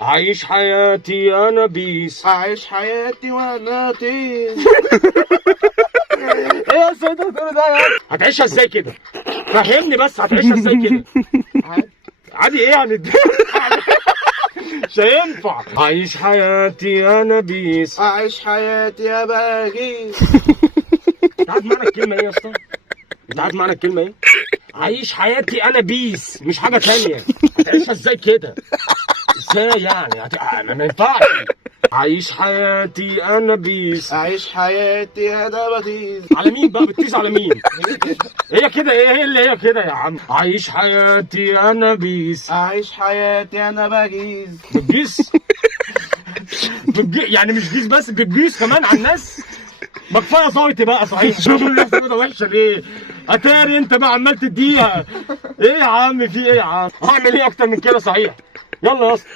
عايش حياتي انا بيس. عايش حياتي وانا تيز. ايه يا استاذ ده هتعيشها ازاي كده؟ فهمني بس هتعيشها ازاي كده؟ عادي ايه يعني؟ مش هينفع. عايش حياتي انا بيس. عايش حياتي يا باجي. انت عارف معنى الكلمه ايه يا اسطى؟ انت عارف معنى الكلمه ايه؟ عايش حياتي انا بيس مش حاجه تانية. هتعيشها ازاي كده؟ ازاي يعني؟ ما ينفعش. عايش حياتي انا بيس. عايش حياتي يا دباتيز. على مين بقى بتطيز على مين؟ هي كده ايه؟ هي اللي هي كده يا عم. عايش حياتي انا بيس. عايش حياتي انا باجيز. بتجيس؟ يعني مش جيس بس بتجيس كمان على الناس. ما كفايه صوتي بقى صحيح. شوف الناس كده وحشه ليه؟ اتاري انت بقى عمال تديها. ايه يا عم في ايه يا عم؟ هعمل ايه اكتر من كده صحيح؟ يلا يا اسطى